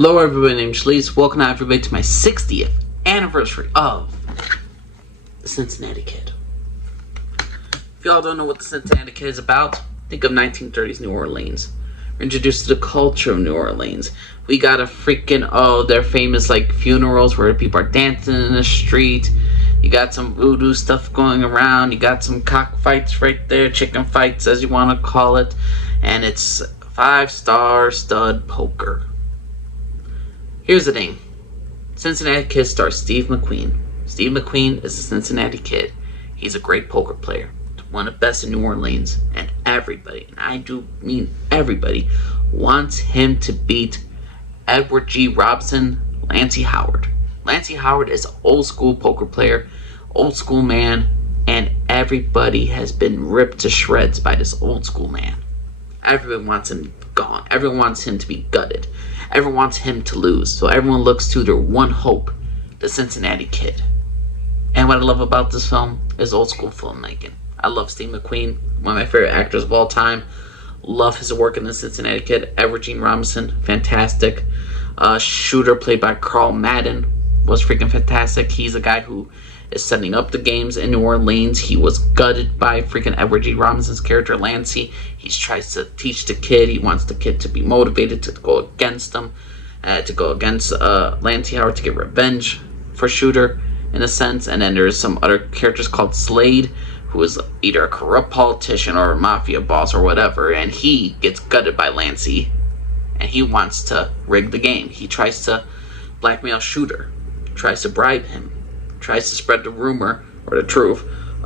Hello everybody, my name's Shalees. Welcome everybody to my 60th anniversary of the Cincinnati Kid. If y'all don't know what the Cincinnati Kid is about, think of 1930s New Orleans. We're introduced to the culture of New Orleans. We got a freaking, their famous funerals where people are dancing in the street. You got some voodoo stuff going around. You got some cockfights right there, chicken fights as you want to call it. And it's 5-star stud poker. Here's the thing. Cincinnati Kid stars Steve McQueen. Steve McQueen is a Cincinnati Kid. He's a great poker player. One of the best in New Orleans. And everybody, and I do mean everybody, wants him to beat Edward G. Robinson, Lancey Howard. Lancey Howard is an old school poker player, old school man, and everybody has been ripped to shreds by this old school man. Everyone wants him gone. Everyone wants him to be gutted. Everyone wants him to lose. So everyone looks to their one hope, the Cincinnati Kid. And what I love about this film is old school filmmaking. I love Steve McQueen, one of my favorite actors of all time. Love his work in the Cincinnati Kid. Edward G. Robinson, fantastic. Shooter, played by Carl Madden, was freaking fantastic. He's a guy who is setting up the games in New Orleans. He was gutted by freaking Edward G. Robinson's character, Lancey. He tries to teach the kid. He wants the kid to be motivated to go against him, to go against Lancey Howard to get revenge for Shooter, in a sense. And then there's some other characters called Slade, who is either a corrupt politician or a mafia boss or whatever, and he gets gutted by Lancey, and he wants to rig the game. He tries to blackmail Shooter, tries to bribe him, tries to spread the rumor, or the truth,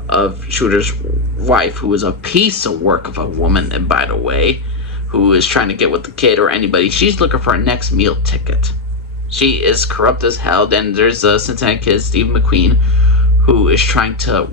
of Shooter's wife, who is a piece of work of a woman, and by the way, who is trying to get with the kid or anybody. She's looking for a next meal ticket. She is corrupt as hell. Then there's a Cincinnati Kid, Steve McQueen, who is trying to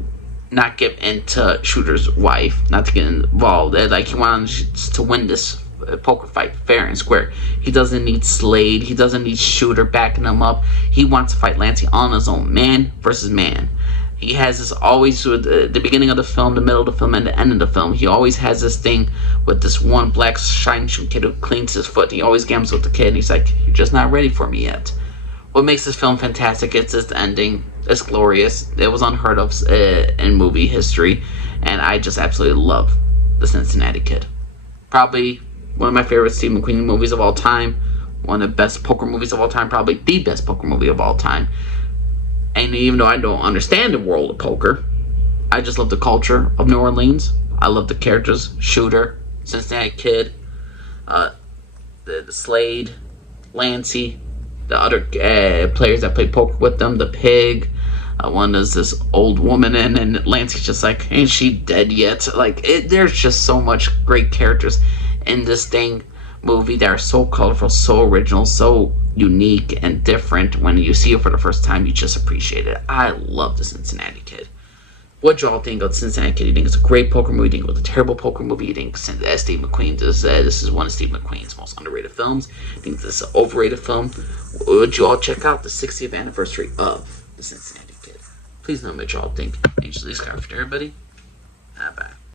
not get into Shooter's wife, not to get involved. He wants to win this poker fight fair and square. He doesn't need Slade. He doesn't need Shooter backing him up. He wants to fight Lancey on his own, man versus man. He has this always, with the beginning of the film, the middle of the film, and the end of the film, he always has this thing with this one black shiny shoe kid who cleans his foot. He always gambles with the kid, and he's like, "You're just not ready for me yet." What makes this film fantastic, it's its ending. It's glorious. It was unheard of in movie history, and I just absolutely love the Cincinnati Kid. Probably one of my favorite Steve McQueen movies of all time. One of the best poker movies of all time. Probably the best poker movie of all time. And even though I don't understand the world of poker, I just love the culture of New Orleans. I love the characters. Shooter, Cincinnati Kid, the Slade, Lancey, the other players that play poker with them, the pig. One is this old woman, and Lancey's just like, ain't she dead yet? There's just so much great characters in this movie that are so colorful, so original, so unique and different. When you see it for the first time, you just appreciate it. I love the Cincinnati Kid. What y'all think of Cincinnati Kid? You think it's a great poker movie? You think it was a terrible poker movie? You think Steve McQueen this is one of Steve McQueen's most underrated films? You think this is an overrated film? Would you all check out the 60th anniversary of the Cincinnati Kid? Please know what y'all think. Thanks for this guy for everybody. Bye.